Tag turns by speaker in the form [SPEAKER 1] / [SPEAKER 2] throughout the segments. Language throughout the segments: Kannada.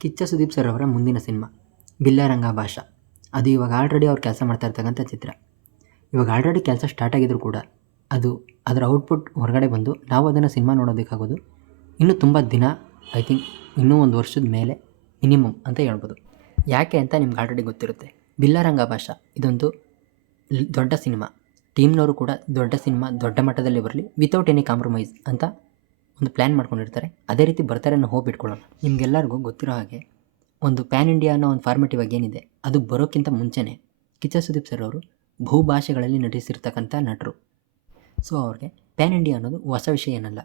[SPEAKER 1] ಕಿಚ್ಚ ಸುದೀಪ್ ಸರ್ ಅವರ ಮುಂದಿನ ಸಿನಿಮಾ, ಬಿಲ್ಲರಂಗ ಭಾಷಾ. ಅದು ಇವಾಗ ಆಲ್ರೆಡಿ ಅವ್ರು ಕೆಲಸ ಮಾಡ್ತಾ ಇರ್ತಕ್ಕಂಥ ಚಿತ್ರ. ಇವಾಗ ಆಲ್ರೆಡಿ ಕೆಲಸ ಸ್ಟಾರ್ಟ್ ಆಗಿದ್ರು ಕೂಡ ಅದು ಅದರ ಔಟ್ಪುಟ್ ಹೊರಗಡೆ ಬಂದು ನಾವು ಅದನ್ನು ಸಿನಿಮಾ ನೋಡೋದಕ್ಕಾಗೋದು ಇನ್ನೂ ತುಂಬ ದಿನ ಐ ಥಿಂಕ್ ಇನ್ನೂ ಒಂದು ವರ್ಷದ ಮೇಲೆ ಮಿನಿಮಮ್ ಅಂತ ಹೇಳ್ಬೋದು. ಯಾಕೆ ಅಂತ ನಿಮ್ಗೆ ಆಲ್ರೆಡಿ ಗೊತ್ತಿರುತ್ತೆ. ಬಿಲ್ಲರಂಗ ಭಾಷ ಇದೊಂದು ದೊಡ್ಡ ಸಿನಿಮಾ. ಟೀಮ್ನವರು ಕೂಡ ದೊಡ್ಡ ಸಿನಿಮಾ ದೊಡ್ಡ ಮಟ್ಟದಲ್ಲಿ ಬರಲಿ ವಿತೌಟ್ ಎನಿ ಕಾಂಪ್ರಮೈಸ್ ಅಂತ ಒಂದು ಪ್ಲ್ಯಾನ್ ಮಾಡ್ಕೊಂಡಿರ್ತಾರೆ. ಅದೇ ರೀತಿ ಬರ್ತಾರೆ ಅನ್ನೋ ಹೋಪ್ ಇಟ್ಕೊಳ್ಳೋಣ. ನಿಮಗೆಲ್ಲರಿಗೂ ಗೊತ್ತಿರೋ ಹಾಗೆ ಒಂದು ಪ್ಯಾನ್ ಇಂಡಿಯಾ ಅನ್ನೋ ಒಂದು ಫಾರ್ಮೆಟಿವ್ ಆಗಿ ಏನಿದೆ, ಅದು ಬರೋಕ್ಕಿಂತ ಮುಂಚೆನೇ ಕಿಚ್ಚ ಸುದೀಪ್ ಸರ್ ಅವರು ಬಹುಭಾಷೆಗಳಲ್ಲಿ ನಟಿಸಿರ್ತಕ್ಕಂಥ ನಟರು. ಸೊ ಅವ್ರಿಗೆ ಪ್ಯಾನ್ ಇಂಡಿಯಾ ಅನ್ನೋದು ಹೊಸ ವಿಷಯ ಏನಲ್ಲ.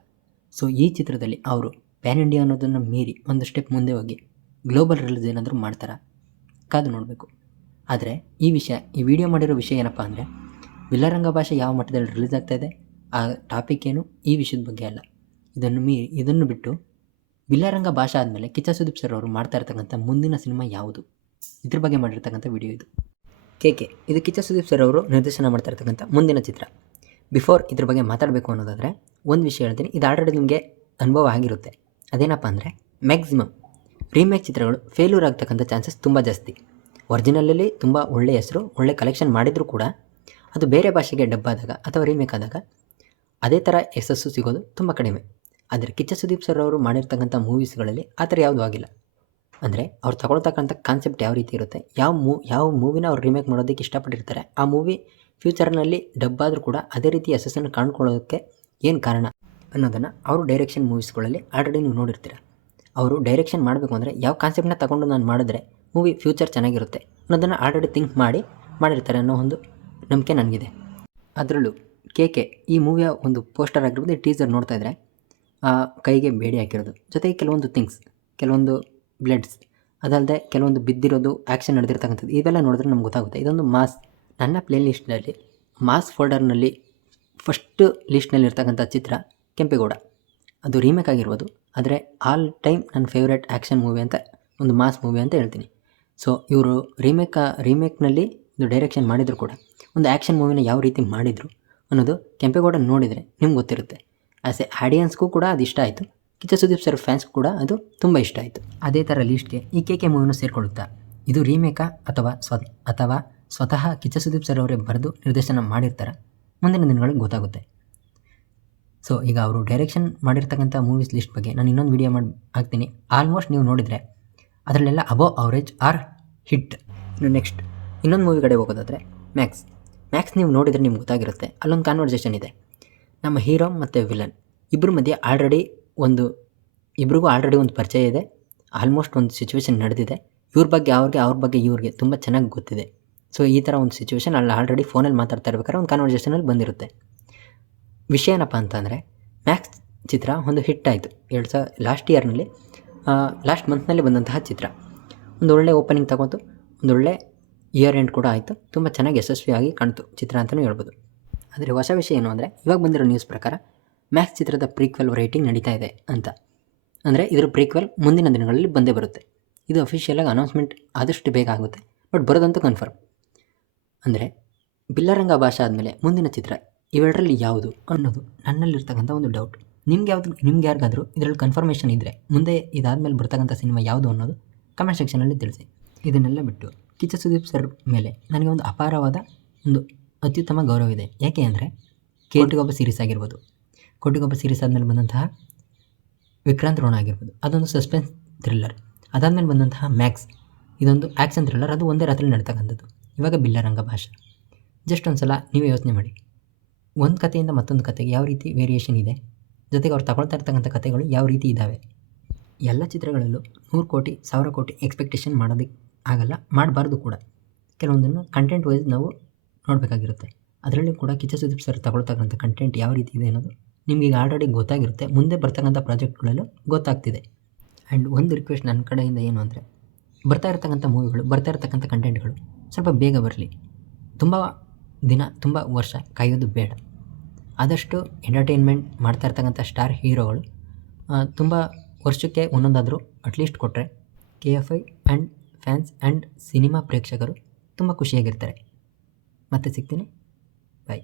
[SPEAKER 1] ಸೊ ಈ ಚಿತ್ರದಲ್ಲಿ ಅವರು ಪ್ಯಾನ್ ಇಂಡಿಯಾ ಅನ್ನೋದನ್ನು ಮೀರಿ ಒಂದು ಸ್ಟೆಪ್ ಮುಂದೆ ಹೋಗಿ ಗ್ಲೋಬಲ್ ರಿಲೀಸ್ ಏನಾದರೂ ಮಾಡ್ತಾರಾ? ಕಾದು ನೋಡಬೇಕು. ಆದರೆ ಈ ವಿಷಯ, ಈ ವಿಡಿಯೋ ಮಾಡಿರೋ ವಿಷಯ ಏನಪ್ಪ ಅಂದರೆ, ವಿಲ್ಲರಂಗ ಭಾಷೆ ಯಾವ ಮಟ್ಟದಲ್ಲಿ ರಿಲೀಸ್ ಆಗ್ತಾ ಇದೆ, ಆ ಟಾಪಿಕ್ ಏನು ಈ ವಿಷಯದ ಬಗ್ಗೆ ಅಲ್ಲ. ಇದನ್ನು ಮೀ ಇದನ್ನು ಬಿಟ್ಟು ಬಿಲ್ಲರಂಗ ಭಾಷೆ ಆದಮೇಲೆ ಕಿಚ್ಚ ಸುದೀಪ್ ಸರ್ ಅವರು ಮಾಡ್ತಾ ಇರ್ತಕ್ಕಂಥ ಮುಂದಿನ ಸಿನಿಮಾ ಯಾವುದು? ಇದ್ರ ಬಗ್ಗೆ ಮಾಡಿರ್ತಕ್ಕಂಥ ವಿಡಿಯೋ ಇದು. ಕೆ ಕೆ, ಇದು ಕಿಚ್ಚ ಸುದೀಪ್ ಸರ್ ಅವರು ನಿರ್ದೇಶನ ಮಾಡ್ತಾ ಇರ್ತಕ್ಕಂಥ ಮುಂದಿನ ಚಿತ್ರ. ಬಿಫೋರ್ ಇದ್ರ ಬಗ್ಗೆ ಮಾತಾಡಬೇಕು ಅನ್ನೋದಾದರೆ, ಒಂದು ವಿಷಯ ಹೇಳ್ತೀನಿ. ಇದು ಆಲ್ರೆಡಿ ನಿಮಗೆ ಅನುಭವ ಆಗಿರುತ್ತೆ. ಅದೇನಪ್ಪ ಅಂದರೆ ಮ್ಯಾಕ್ಸಿಮಮ್ ರೀಮೇಕ್ ಚಿತ್ರಗಳು ಫೇಲ್ಯೂರ್ ಆಗ್ತಕ್ಕಂಥ ಚಾನ್ಸಸ್ ತುಂಬ ಜಾಸ್ತಿ. ಒರಿಜಿನಲಲ್ಲಿ ತುಂಬ ಒಳ್ಳೆಯ ಹೆಸರು, ಒಳ್ಳೆ ಕಲೆಕ್ಷನ್ ಮಾಡಿದರೂ ಕೂಡ ಅದು ಬೇರೆ ಭಾಷೆಗೆ ಡಬ್ ಆದಾಗ ಅಥವಾ ರೀಮೇಕ್ ಆದಾಗ ಅದೇ ಥರ ಯಶಸ್ಸು ಸಿಗೋದು ತುಂಬ ಕಡಿಮೆ. ಆದರೆ ಕಿಚ್ಚ ಸುದೀಪ್ ಸರ್ ಅವರು ಮಾಡಿರ್ತಕ್ಕಂಥ ಮೂವೀಸ್ಗಳಲ್ಲಿ ಆ ಥರ ಯಾವುದೂ ಆಗಿಲ್ಲ. ಅಂದರೆ ಅವ್ರು ತಗೊಳ್ತಕ್ಕಂಥ ಕಾನ್ಸೆಪ್ಟ್ ಯಾವ ರೀತಿ ಇರುತ್ತೆ, ಯಾವ ಮೂ, ಯಾವ ಮೂವಿನ ಅವ್ರು ರಿಮೇಕ್ ಮಾಡೋದಕ್ಕೆ ಇಷ್ಟಪಟ್ಟಿರ್ತಾರೆ, ಆ ಮೂವಿ ಫ್ಯೂಚರ್ನಲ್ಲಿ ಡಬ್ಬಾದರೂ ಕೂಡ ಅದೇ ರೀತಿ ಯಶಸ್ಸನ್ನು ಕಾಣ್ಕೊಳ್ಳೋದಕ್ಕೆ ಏನು ಕಾರಣ ಅನ್ನೋದನ್ನು ಅವರು ಡೈರೆಕ್ಷನ್ ಮೂವೀಸ್ಗಳಲ್ಲಿ ಆಲ್ರೆಡಿ ನೀವು ನೋಡಿರ್ತೀರ. ಅವರು ಡೈರೆಕ್ಷನ್ ಮಾಡಬೇಕು ಅಂದರೆ ಯಾವ ಕಾನ್ಸೆಪ್ಟನ್ನ ತಗೊಂಡು ನಾನು ಮಾಡಿದ್ರೆ ಮೂವಿ ಫ್ಯೂಚರ್ ಚೆನ್ನಾಗಿರುತ್ತೆ ಅನ್ನೋದನ್ನು ಆಲ್ರೆಡಿ ಥಿಂಕ್ ಮಾಡಿ ಮಾಡಿರ್ತಾರೆ ಅನ್ನೋ ಒಂದು ನಂಬಿಕೆ ನನಗಿದೆ. ಅದರಲ್ಲೂ ಕೆ ಕೆ ಈ ಮೂವಿಯ ಒಂದು ಪೋಸ್ಟರ್ ಆಗಿರ್ಬೋದು ಟೀಸರ್ ನೋಡ್ತಾ ಇದ್ದರೆ ಕೈಗೆ ಬೇಡಿ ಹಾಕಿರೋದು. ಜೊತೆಗೆ ಕೆಲವೊಂದು ಥಿಂಗ್ಸ್ ಕೆಲವೊಂದು ಬ್ಲಡ್ಸ್ ಅದಲ್ಲದೆ ಕೆಲವೊಂದು ಬಿದ್ದಿರೋದು ಆ್ಯಕ್ಷನ್ ನಡೆದಿರ್ತಕ್ಕಂಥದ್ದು, ಇವೆಲ್ಲ ನೋಡಿದ್ರೆ ನಮ್ಗೆ ಗೊತ್ತಾಗುತ್ತೆ. ಇದೊಂದು ಮಾಸ್ ನನ್ನ ಪ್ಲೇ ಲಿಸ್ಟ್ನಲ್ಲಿ ಮಾಸ್ ಫೋಲ್ಡರ್ನಲ್ಲಿ ಫಸ್ಟ್ ಲಿಸ್ಟ್ನಲ್ಲಿರ್ತಕ್ಕಂಥ ಚಿತ್ರ ಕೆಂಪೇಗೌಡ. ಅದು ರೀಮೇಕ್ ಆಗಿರ್ಬೋದು, ಆದರೆ ಆಲ್ ಟೈಮ್ ನನ್ನ ಫೇವ್ರೆಟ್ ಆ್ಯಕ್ಷನ್ ಮೂವಿ ಅಂತ, ಒಂದು ಮಾಸ್ ಮೂವಿ ಅಂತ ಹೇಳ್ತೀನಿ. ಸೊ ಇವರು ರೀಮೇಕ್ ರೀಮೇಕ್ನಲ್ಲಿ ಒಂದು ಡೈರೆಕ್ಷನ್ ಮಾಡಿದರೂ ಕೂಡ. ಒಂದು ಆ್ಯಕ್ಷನ್ ಮೂವಿನ ಯಾವ ರೀತಿ ಮಾಡಿದರು ಅನ್ನೋದು ಕೆಂಪೇಗೌಡ ನೋಡಿದರೆ ನಿಮ್ಗೆ ಗೊತ್ತಿರುತ್ತೆ. ಆ್ಯಸ್ ಎ ಆಡಿಯನ್ಸ್ಗೂ ಕೂಡ ಅದು ಇಷ್ಟ ಆಯಿತು. ಕಿಚ್ಚ ಸುದೀಪ್ ಸರ್ ಫ್ಯಾನ್ಸ್ಗೂ ಕೂಡ ಅದು ತುಂಬ ಇಷ್ಟ ಆಯಿತು. ಅದೇ ಥರ ಲೀಸ್ಟ್ಗೆ ಈ ಕೆ ಕೆ ಮೂವಿನೂ ಸೇರಿಕೊಳ್ಳುತ್ತಾ? ಇದು ರೀಮೇಕಾ ಅಥವಾ ಸ್ವ ಅಥವಾ ಸ್ವತಃ ಕಿಚ್ಚ ಸುದೀಪ್ ಸರ್ ಅವರೇ ಬರೆದು ನಿರ್ದೇಶನ ಮಾಡಿರ್ತಾರೆ? ಮುಂದಿನ ದಿನಗಳಿಗೆ ಗೊತ್ತಾಗುತ್ತೆ. ಸೊ ಈಗ ಅವರು ಡೈರೆಕ್ಷನ್ ಮಾಡಿರ್ತಕ್ಕಂಥ ಮೂವೀಸ್ ಲಿಸ್ಟ್ ಬಗ್ಗೆ ನಾನು ಇನ್ನೊಂದು ವೀಡಿಯೋ ಮಾಡಿ ಹಾಕ್ತೀನಿ. ಆಲ್ಮೋಸ್ಟ್ ನೀವು ನೋಡಿದರೆ ಅದರಲ್ಲೆಲ್ಲ ಅಬೋ ಅವರೇಜ್ ಆರ್ ಹಿಟ್ ಇನ್ನು ನೆಕ್ಸ್ಟ್ ಇನ್ನೊಂದು ಮೂವಿ ಕಡೆ ಹೋಗೋದಾದರೆ ಮ್ಯಾಕ್ಸ್ ಮ್ಯಾಕ್ಸ್ ನೀವು ನೋಡಿದರೆ ನಿಮ್ಗೆ ಗೊತ್ತಾಗಿರುತ್ತೆ. ಅಲ್ಲೊಂದು ಕಾನ್ವರ್ಸೇಷನ್ ಇದೆ. ನಮ್ಮ ಹೀರೋ ಮತ್ತು ವಿಲನ್. ಇಬ್ಬರ ಮಧ್ಯೆ ಆಲ್ರೆಡಿ ಒಂದು ಇಬ್ಬರಿಗೂ ಆಲ್ರೆಡಿ ಒಂದು ಪರಿಚಯ ಇದೆ. ಆಲ್ಮೋಸ್ಟ್ ಒಂದು ಸಿಚುವೇಶನ್ ನಡೆದಿದೆ. ಇವ್ರ ಬಗ್ಗೆ, ಅವ್ರಿಗೆ, ಅವ್ರ ಬಗ್ಗೆ, ಇವ್ರಿಗೆ ತುಂಬ ಚೆನ್ನಾಗಿ ಗೊತ್ತಿದೆ. ಸೊ ಈ ಥರ ಒಂದು ಸಿಚುವೇಶನ್ ಅಲ್ಲಿ ಆಲ್ರೆಡಿ ಫೋನಲ್ಲಿ ಮಾತಾಡ್ತಾ ಇರ್ಬೇಕಾದ್ರೆ ಒಂದು ಕಾನ್ವರ್ಸೇಷನಲ್ಲಿ ಬಂದಿರುತ್ತೆ. ವಿಷಯ ಏನಪ್ಪ ಅಂತಂದರೆ ಮ್ಯಾಕ್ಸ್ ಚಿತ್ರ ಒಂದು ಹಿಟ್ ಆಯಿತು. ಎರಡು ಸಾವಿರ ಲಾಸ್ಟ್ ಇಯರ್ನಲ್ಲಿ ಲಾಸ್ಟ್ ಮಂತ್ನಲ್ಲಿ ಬಂದಂತಹ ಚಿತ್ರ. ಒಂದು ಒಳ್ಳೆ ಓಪನಿಂಗ್ ತಗೊಂತು, ಒಂದು ಒಳ್ಳೆ ಇಯರ್ ಎಂಡ್ ಕೂಡ ಆಯಿತು. ತುಂಬ ಚೆನ್ನಾಗಿ ಯಶಸ್ವಿಯಾಗಿ ಕಾಣ್ತು ಚಿತ್ರ ಅಂತಲೂ ಹೇಳ್ಬೋದು. ಆದರೆ ಹೊಸ ವಿಷಯ ಏನು ಅಂದರೆ, ಇವಾಗ ಬಂದಿರೋ ನ್ಯೂಸ್ ಪ್ರಕಾರ ಮ್ಯಾಕ್ಸ್ ಚಿತ್ರದ ಪ್ರೀಕ್ವೆಲ್ ರೈಟಿಂಗ್ ನಡೀತಾ ಇದೆ ಅಂತ. ಅಂದರೆ ಇದರ ಪ್ರೀಕ್ವೆಲ್ ಮುಂದಿನ ದಿನಗಳಲ್ಲಿ ಬಂದೇ ಬರುತ್ತೆ. ಇದು ಅಫಿಷಿಯಲಾಗಿ ಅನೌನ್ಸ್ಮೆಂಟ್ ಆದಷ್ಟು ಬೇಗ ಆಗುತ್ತೆ ಬಟ್ ಬರೋದಂತೂ ಕನ್ಫರ್ಮ್ ಅಂದರೆ ಬಿಲ್ಲರಂಗ ಭಾಷೆ ಆದಮೇಲೆ ಮುಂದಿನ ಚಿತ್ರ ಇವೆರಡರಲ್ಲಿ ಯಾವುದು ಅನ್ನೋದು ನನ್ನಲ್ಲಿರ್ತಕ್ಕಂಥ ಒಂದು ಡೌಟ್ ನಿಮ್ಗೆ ಯಾವುದು, ನಿಮ್ಗೆ ಯಾರಿಗಾದರೂ ಇದರಲ್ಲಿ ಕನ್ಫರ್ಮೇಷನ್ ಇದ್ದರೆ ಮುಂದೆ ಇದಾದಮೇಲೆ ಬರ್ತಕ್ಕಂಥ ಸಿನಿಮಾ ಯಾವುದು ಅನ್ನೋದು ಕಮೆಂಟ್ ಸೆಕ್ಷನಲ್ಲಿ ತಿಳಿಸಿ. ಇದನ್ನೆಲ್ಲ ಬಿಟ್ಟು ಕಿಚ್ಚ ಸುದೀಪ್ ಸರ್ ಮೇಲೆ ನನಗೆ ಒಂದು ಅಪಾರವಾದ ಒಂದು ಅತ್ಯುತ್ತಮ ಗೌರವ ಇದೆ ಯಾಕೆ ಅಂದರೆ ಕೋಟಿಗೊಬ್ಬ ಸೀರೀಸ್ ಆಗಿರ್ಬೋದು, ಕೋಟಿಗೊಬ್ಬ ಸೀರೀಸ್ ಆದಮೇಲೆ ಬಂದಂತಹ ವಿಕ್ರಾಂತ್ ರೋಣ ಆಗಿರ್ಬೋದು, ಅದೊಂದು ಸಸ್ಪೆನ್ಸ್ ಥ್ರಿಲ್ಲರ್ ಅದಾದಮೇಲೆ ಬಂದಂತಹ ಮ್ಯಾಕ್ಸ್ ಇದೊಂದು ಆ್ಯಕ್ಷನ್ ಥ್ರಿಲ್ಲರ್ ಅದು ಒಂದೇ ರಾತ್ರಿ ನಡ್ತಕ್ಕಂಥದ್ದು. ಇವಾಗ ಬಿಲ್ಲರಂಗ ಭಾಷೆ. ಜಸ್ಟ್ ಒಂದು ಸಲ ನೀವೇ ಯೋಚನೆ ಮಾಡಿ. ಒಂದು ಕಥೆಯಿಂದ ಮತ್ತೊಂದು ಕಥೆಗೆ ಯಾವ ರೀತಿ ವೇರಿಯೇಷನ್ ಇದೆ? ಜೊತೆಗೆ ಅವ್ರು ತಗೊಳ್ತಾ ಇರ್ತಕ್ಕಂಥ ಕಥೆಗಳು ಯಾವ ರೀತಿ ಇದ್ದಾವೆ ಎಲ್ಲ ಚಿತ್ರಗಳಲ್ಲೂ ನೂರು ಕೋಟಿ, ಸಾವಿರ ಕೋಟಿ ಎಕ್ಸ್ಪೆಕ್ಟೇಷನ್ ಮಾಡೋದಕ್ಕೆ ಆಗಲ್ಲ, ಮಾಡಬಾರ್ದು ಕೂಡ. ಕೆಲವೊಂದನ್ನು ಕಂಟೆಂಟ್ ವೈಸ್ ನಾವು ನೋಡಬೇಕಾಗಿರುತ್ತೆ. ಅದರಲ್ಲೂ ಕೂಡ ಕಿಚ್ಚ ಸುದೀಪ್ ಸರ್ ತಗೊಳ್ತಕ್ಕಂಥ ಕಂಟೆಂಟ್ ಯಾವ ರೀತಿ ಇದೆ ಅನ್ನೋದು ನಿಮಗೆ ಈಗ ಆಲ್ರೆಡಿ ಗೊತ್ತಾಗಿರುತ್ತೆ. ಮುಂದೆ ಬರ್ತಕ್ಕಂಥ ಪ್ರಾಜೆಕ್ಟ್ಗಳಲ್ಲೂ ಗೊತ್ತಾಗ್ತಿದೆ. ಆ್ಯಂಡ್ ಒಂದು ರಿಕ್ವೆಸ್ಟ್ ನನ್ನ ಕಡೆಯಿಂದ ಏನು ಅಂದರೆ, ಬರ್ತಾ ಇರ್ತಕ್ಕಂಥ ಮೂವಿಗಳು ಬರ್ತಾ ಇರ್ತಕ್ಕಂಥ ಕಂಟೆಂಟ್ಗಳು ಸ್ವಲ್ಪ ಬೇಗ ಬರಲಿ. ತುಂಬ ದಿನ, ತುಂಬ ವರ್ಷ ಕಾಯೋದು ಬೇಡ. ಆದಷ್ಟು ಎಂಟರ್ಟೈನ್ಮೆಂಟ್ ಮಾಡ್ತಾ ಇರ್ತಕ್ಕಂಥ ಸ್ಟಾರ್ ಹೀರೋಗಳು ತುಂಬ ವರ್ಷಕ್ಕೆ ಒಂದೊಂದಾದರೂ ಅಟ್ಲೀಸ್ಟ್ ಕೊಟ್ಟರೆ K F I and fans and cinema ಪ್ರೇಕ್ಷಕರು ತುಂಬ ಖುಷಿಯಾಗಿರ್ತಾರೆ. ಮತ್ತೆ ಸಿಗ್ತೀನಿ ಬಾಯ್